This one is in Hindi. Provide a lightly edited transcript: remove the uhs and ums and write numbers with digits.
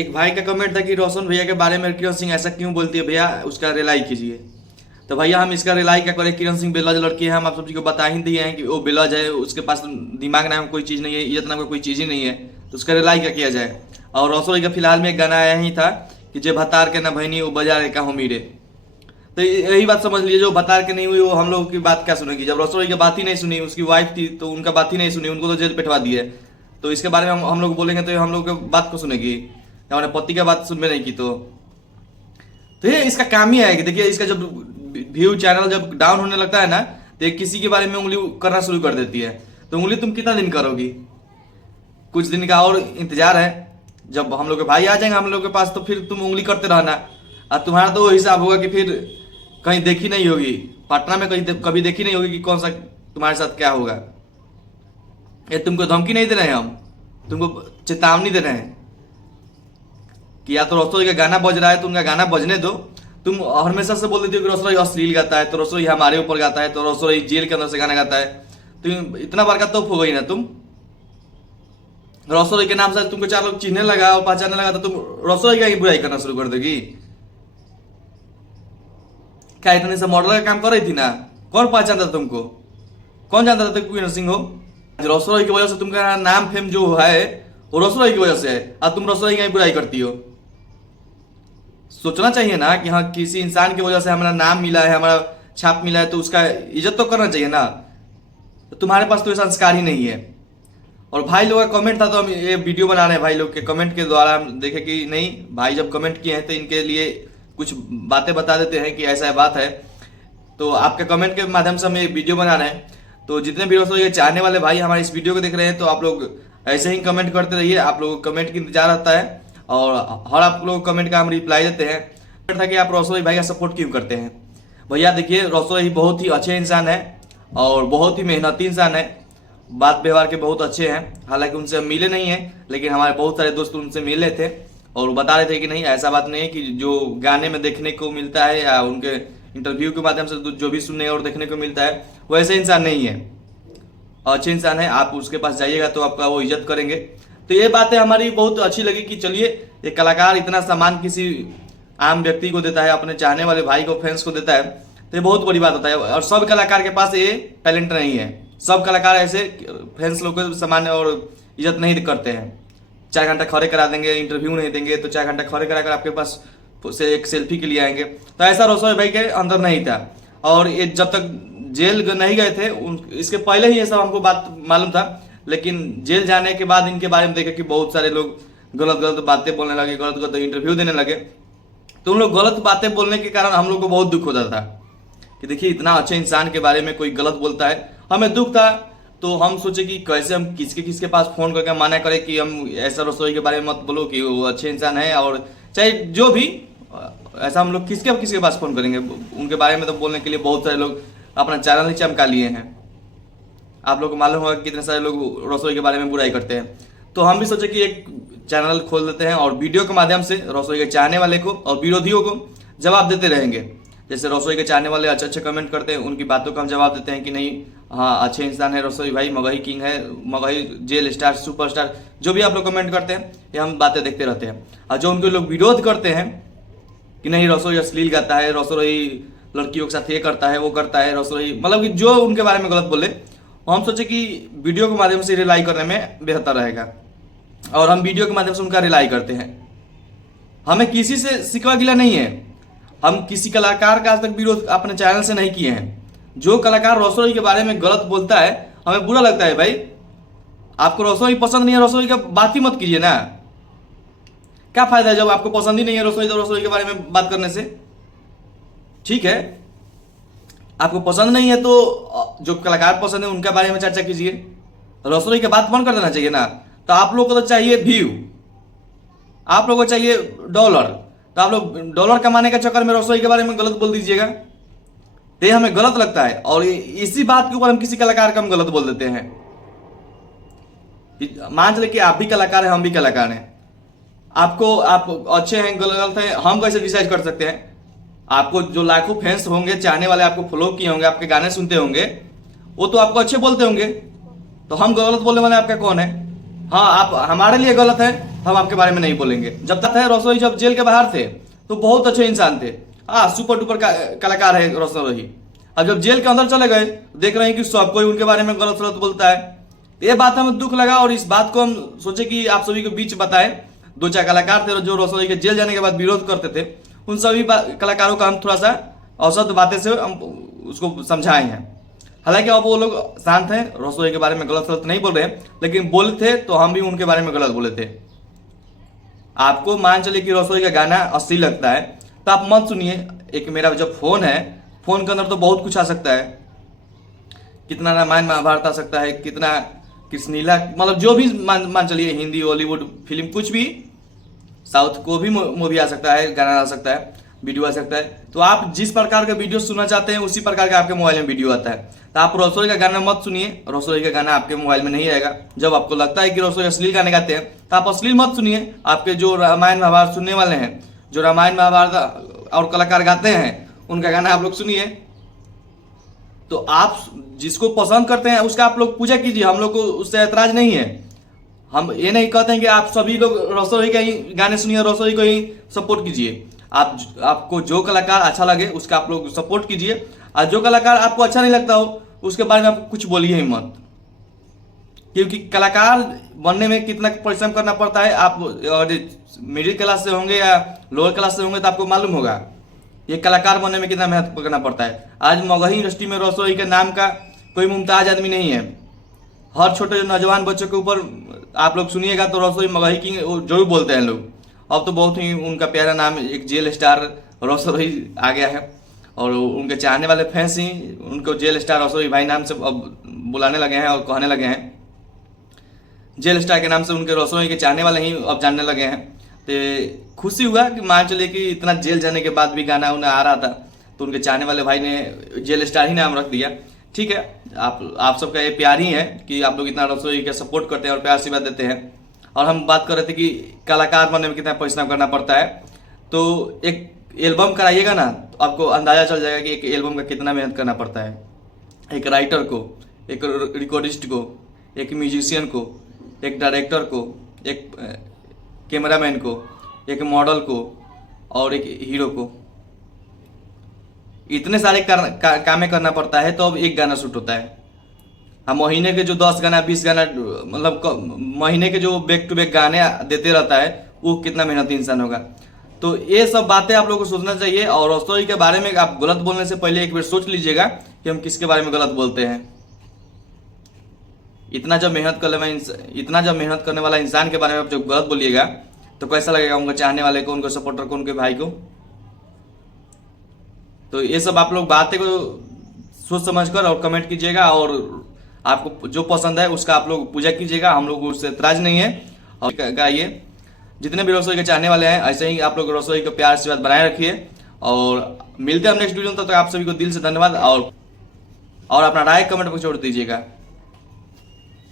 एक भाई का कमेंट था कि रोशन भैया के बारे में किरण सिंह ऐसा क्यों बोलती है भैया, उसका रिलाई कीजिए। तो भैया हम इसका रिलाई क्या करें, किरण सिंह बेलज लड़की है, हम आप सभी को बता ही दिए हैं कि वो बेलज है, उसके पास दिमाग नाम कोई चीज़ नहीं है, इज्जत नाम कोई चीज़ ही नहीं है, तो उसका रिलाई क्या किया जाए। और रोशन भैया का फिलहाल में एक गाना आया ही था कि जे भतार के न भैनी वो बाजार का हो मीरे। तो यही बात समझ लीजिए, जो भतार के नहीं हुई वो हम लोग की बात क्या सुनेगी। जब रोशन भैया की बात ही नहीं सुनी, उसकी वाइफ थी तो उनका बात ही नहीं सुनी, उनको तो जेल पेटवा दिए। तो इसके बारे में हम लोग बोलेंगे तो हम लोग की बात को सुनेगी, हमारे पति का बात सुनबे नहीं की। तो ये इसका काम ही है कि देखिए, इसका जब व्यू चैनल जब डाउन होने लगता है ना, तो ये किसी के बारे में उंगली करना शुरू कर देती है। तो उंगली तुम कितना दिन करोगी, कुछ दिन का और इंतजार है। जब हम लोग के भाई आ जाएंगे हम लोग के पास तो फिर तुम उंगली करते रहना। और तुम्हारा तो वो हिसाब होगा कि फिर कहीं देखी नहीं होगी, पटना में कहीं कभी देखी नहीं होगी कि कौन सा तुम्हारे साथ क्या होगा। ये तुमको धमकी नहीं दे रहे हैं, हम तुमको चेतावनी दे रहे हैं कि या तो रोशन का गाना बज रहा है तो उनका गाना बजने दो। तुम हमेशा से बोल देती हो कि रोशन अश्लील गाता है, तो रोशन हमारे ऊपर गाता है, तो रोशन जेल के अंदर से गाना गाता है। तो इतना बार का तोप हो गई ना तुम। रोशन के नाम से तुमको चार लोग चिन्हने लगा और पहचानने लगा, तो तुम रोशन का ही बुराई करना शुरू कर देगी क्या। इतने से मॉडल का काम कर रही थी ना, कौन पहचानता था तुमको, कौन जानता था तुम किरण सिंह हो। रोशन की वजह से तुमका नाम फेम जो है वो रोशन की वजह से है, और तुम रोशन की बुराई करती हो। सोचना चाहिए ना कि हाँ, किसी इंसान की वजह से हमारा नाम मिला है, हमारा छाप मिला है, तो उसका इज्जत तो करना चाहिए ना। तो तुम्हारे पास तो ये संस्कार ही नहीं है। और भाई लोगों का कमेंट था तो हम ये वीडियो बना रहे हैं। भाई लोग के कमेंट के द्वारा हम देखे कि नहीं, भाई जब कमेंट किए हैं तो इनके लिए कुछ बातें बता देते हैं कि ऐसा बात है। तो आपके कमेंट के माध्यम से हम ये वीडियो बना रहे हैं। तो जितने भी दोस्तों ये चाहने वाले भाई हमारे इस वीडियो को देख रहे हैं, तो आप लोग ऐसे ही कमेंट करते रहिए। आप लोगों को कमेंट की इंतजार रहता है और हर आप लोग कमेंट का हम रिप्लाई देते हैं। था कि आप रोशन भाई का सपोर्ट क्यों करते हैं। भैया देखिए, रोशन बहुत ही अच्छे इंसान है और बहुत ही मेहनती इंसान है, बात व्यवहार के बहुत अच्छे हैं। हालांकि उनसे हम मिले नहीं हैं, लेकिन हमारे बहुत सारे दोस्त उनसे मिले थे और बता रहे थे कि नहीं, ऐसा बात नहीं है कि जो गाने में देखने को मिलता है या उनके इंटरव्यू के माध्यम से जो भी सुनने और देखने को मिलता है वो ऐसे इंसान नहीं है, अच्छे इंसान है। आप उसके पास जाइएगा तो आपका वो इज्जत करेंगे। तो ये बातें हमारी बहुत अच्छी लगी कि चलिए, एक कलाकार इतना सम्मान किसी आम व्यक्ति को देता है, अपने चाहने वाले भाई को, फैंस को देता है, तो ये बहुत बड़ी बात होता है। और सब कलाकार के पास ये टैलेंट नहीं है। सब कलाकार ऐसे फैंस लोग को सम्मान और इज्जत नहीं करते हैं। 4 घंटा खड़े करा देंगे, इंटरव्यू नहीं देंगे, तो 4 घंटा खड़े कराकर आपके पास से एक सेल्फी के लिए आएंगे। तो ऐसा रोशन भाई के अंदर नहीं था। और ये जब तक जेल नहीं गए थे, इसके पहले ही ये सब हमको बात मालूम था, लेकिन जेल जाने के बाद इनके बारे में देखे कि बहुत सारे लोग गलत गलत बातें बोलने लगे, गलत गलत इंटरव्यू देने लगे। तो उन लोग गलत बातें बोलने के कारण हम लोग को बहुत दुख होता था कि देखिए, इतना अच्छे इंसान के बारे में कोई गलत बोलता है। हमें दुख था, तो हम सोचे कि कैसे हम किसके किसके पास फोन करके मना करें कि हम ऐसा रसोई के बारे में मत बोलो कि वो अच्छे इंसान है, और चाहे जो भी ऐसा हम लोग किसके किसके पास फोन करेंगे। उनके बारे में तो बोलने के लिए बहुत सारे लोग अपना चैनल ही चमका लिए हैं। आप लोग को मालूम होगा कि कितने सारे लोग रसोई के बारे में बुराई करते हैं। तो हम भी सोचे कि एक चैनल खोल देते हैं और वीडियो के माध्यम से रसोई के चाहने वाले को और विरोधियों को जवाब देते रहेंगे। जैसे रसोई के चाहने वाले अच्छे अच्छे कमेंट करते हैं, उनकी बातों का हम जवाब देते हैं कि नहीं, हाँ अच्छे इंसान है रसोई भाई, मगही किंग है, मगही जेल स्टार, सुपरस्टार, जो भी आप लोग कमेंट करते हैं ये हम बातें देखते रहते हैं। और जो उनके लोग विरोध करते हैं कि नहीं रसोई अश्लील गाता है, रसोई लड़कियों के साथ ये करता है वो करता है, रसोई मतलब कि जो उनके बारे में गलत बोले, हम सोचे कि वीडियो के माध्यम से रिलाई करने में बेहतर रहेगा और हम वीडियो के माध्यम से उनका रिलाई करते हैं। हमें किसी से शिकवा गिला नहीं है, हम किसी कलाकार का आज तक विरोध अपने चैनल से नहीं किए हैं। जो कलाकार रसोई के बारे में गलत बोलता है हमें बुरा लगता है। भाई आपको रसोई पसंद नहीं है, रसोई का बात ही मत कीजिए ना। क्या फायदा है जब आपको पसंद ही नहीं है रसोई, तो रसोई के बारे में बात करने से। ठीक है, आपको पसंद नहीं है तो जो कलाकार पसंद है उनके बारे में चर्चा कीजिए, रसोई की बात बंद कर देना चाहिए ना। तो आप लोगों को तो चाहिए व्यू, आप लोगों को चाहिए डॉलर, तो आप लोग डॉलर कमाने के चक्कर में रसोई के बारे में गलत बोल दीजिएगा। तो ये हमें गलत लगता है और इसी बात के ऊपर हम किसी कलाकार का हम गलत बोल देते हैं। मान चले कि आप भी कलाकार हैं, हम भी कलाकार हैं, आपको आप अच्छे हैं गलत हैं हम कैसे डिसाइड कर सकते हैं। आपको जो लाखों फैंस होंगे, चाहने वाले आपको फॉलो किए होंगे, आपके गाने सुनते होंगे, वो तो आपको अच्छे बोलते होंगे, तो हम गलत बोलने वाले आपका कौन है। हाँ, आप हमारे लिए गलत है, हम आपके बारे में नहीं बोलेंगे। जब तक है रोशन जब जेल के बाहर थे तो बहुत अच्छे इंसान थे, हाँ सुपर डुपर कलाकार है रोशन रोही। अब जब जेल के अंदर चले गए देख रहे हैं कि सब कोई उनके बारे में गलत गलत बोलता है। ये बात हमें दुख लगा और इस बात को हम सोचे कि आप सभी के बीच बताएं। दो चार कलाकार थे जो रोशन रोही के जेल जाने के बाद विरोध करते थे, उन सभी कलाकारों का हम थोड़ा सा औसत बातें से हम उसको समझाए हैं। हालांकि अब वो लोग शांत हैं, रोशन रोही के बारे में गलत गलत नहीं बोल रहे हैं, लेकिन बोले थे तो हम भी उनके बारे में गलत बोले थे। आपको मान चलिए कि रोशन रोही का गाना अश्लील लगता है तो आप मत सुनिए। एक मेरा जब फोन है, फोन के अंदर तो बहुत कुछ आ सकता है, कितना रामायण महाभारत आ सकता है, कितना कृष्णलीला, मतलब जो भी मान चलिए हिंदी हॉलीवुड फिल्म कुछ भी, साउथ को भी मूवी आ सकता है, गाना आ सकता है, वीडियो आ सकता है। तो आप जिस प्रकार का वीडियो सुनना चाहते हैं उसी प्रकार का आपके मोबाइल में वीडियो आता है। तो आप रोशन रोही का गाना मत सुनिए, रोशन रोही का गाना आपके मोबाइल में नहीं आएगा। जब आपको लगता है कि रोशन रोही अश्लील गाने गाते हैं तो आप अश्लील मत सुनिए। आपके जो रामायण महाभारत सुनने वाले हैं, जो रामायण महाभारत और कलाकार गाते हैं, उनका गाना आप लोग सुनिए। तो आप जिसको पसंद करते हैं उसका आप लोग पूजा कीजिए, हम लोग को उससे ऐतराज नहीं है। हम ये नहीं कहते हैं कि आप सभी लोग रोशन रोही का ही गाने सुनिए, रोशन रोही को ही सपोर्ट कीजिए। आपको जो कलाकार अच्छा लगे उसका आप लोग सपोर्ट कीजिए, और जो कलाकार आपको अच्छा नहीं लगता हो उसके बारे में आप कुछ बोलिए ही मत। क्योंकि कलाकार बनने में कितना परिश्रम करना पड़ता है, आप मिडिल क्लास से होंगे या लोअर क्लास से होंगे तो आपको मालूम होगा ये कलाकार बनने में कितना मेहनत करना पड़ता है। आज मगही इंडस्ट्री में रोशन रोही के नाम का कोई मुमताज आदमी नहीं है। हर छोटे नौजवान बच्चों के ऊपर आप लोग सुनिएगा तो रोशन रोही मगही की जरूर बोलते हैं लोग। अब तो बहुत ही उनका प्यारा नाम एक जेल स्टार रोशन रोही आ गया है, और उनके चाहने वाले फैंस ही उनको जेल स्टार रोशन रोही भाई नाम से अब बुलाने लगे हैं और कहने लगे हैं। जेल स्टार के नाम से उनके रोशन रोही के चाहने वाले ही अब जानने लगे हैं। तो खुशी हुआ कि मान चलिए कि इतना जेल जाने के बाद भी गाना उन्हें आ रहा था तो उनके चाहने वाले भाई ने जेल स्टार ही नाम रख दिया। ठीक है, आप सबका ये प्यार ही है कि आप लोग इतना रोशन रोही का सपोर्ट करते हैं और प्यार आशीर्वाद देते हैं। और हम बात कर रहे थे कि कलाकार बनने में कितना परिश्रम करना पड़ता है, तो एक एल्बम कराइएगा ना तो आपको अंदाजा चल जाएगा कि एक एल्बम का कितना मेहनत करना पड़ता है। एक राइटर को, एक रिकॉर्डिस्ट को, एक म्यूजिशियन को, एक डायरेक्टर को, एक कैमरामैन को, एक मॉडल को और एक हीरो को, इतने सारे कामें करना पड़ता है तो अब एक गाना शूट होता है। हम महीने के जो 10 गाना 20 गाना मतलब महीने के जो बैक टू बैक गाने देते रहता है वो कितना मेहनती इंसान होगा। तो ये सब बातें आप लोगों को सोचना चाहिए। और रोशन रोही के बारे में आप गलत बोलने से पहले एक बार सोच लीजिएगा कि हम किसके बारे में गलत बोलते हैं। इतना जब मेहनत करने वाला इंसान के बारे में आप जब गलत बोलिएगा तो कैसा लगेगा उनके चाहने वाले को, उनके सपोर्टर को, उनके भाई को। तो ये सब आप लोग बातें को सोच समझकर और कमेंट कीजिएगा, और आपको जो पसंद है उसका आप लोग पूजा कीजिएगा। हम लोग उससे एतराज नहीं है। और गाइए, जितने भी रोशन रोही के चाहने वाले हैं ऐसे ही आप लोग रोशन रोही का प्यार आशीर्वाद बनाए रखिए। और मिलते हैं हम नेक्स्ट वीडियो में, तब तक आप सभी को दिल से धन्यवाद। और अपना राय कमेंट बॉक्स में छोड़ दीजिएगा।